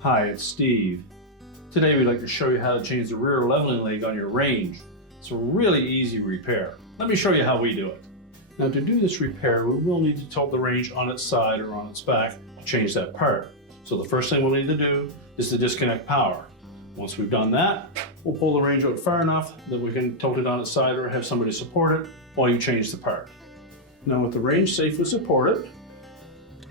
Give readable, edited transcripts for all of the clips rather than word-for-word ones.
Hi, it's Steve. Today we'd like to show you how to change the rear leveling leg on your Range. It's a really easy repair. Let me show you how we do it. Now to do this repair, we will need to tilt the Range on its side or on its back to change that part. So the first thing we'll need to do is to disconnect power. Once we've done that, we'll pull the Range out far enough that we can tilt it on its side or have somebody support it while you change the part. Now with the Range safely supported,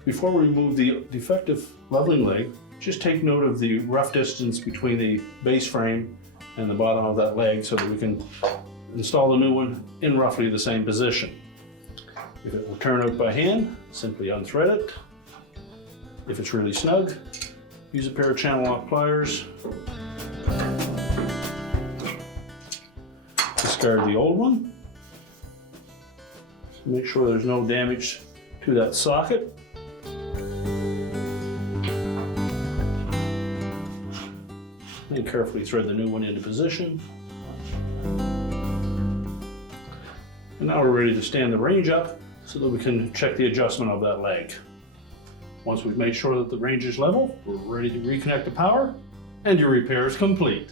before we remove the defective leveling leg, just take note of the rough distance between the base frame and the bottom of that leg so that we can install the new one in roughly the same position. If it will turn out by hand, simply unthread it. If it's really snug, use a pair of channel lock pliers. Discard the old one. Make sure there's no damage to that socket. And carefully thread the new one into position. And now we're ready to stand the Range up so that we can check the adjustment of that leg. Once we've made sure that the Range is level, we're ready to reconnect the power, and your repair is complete.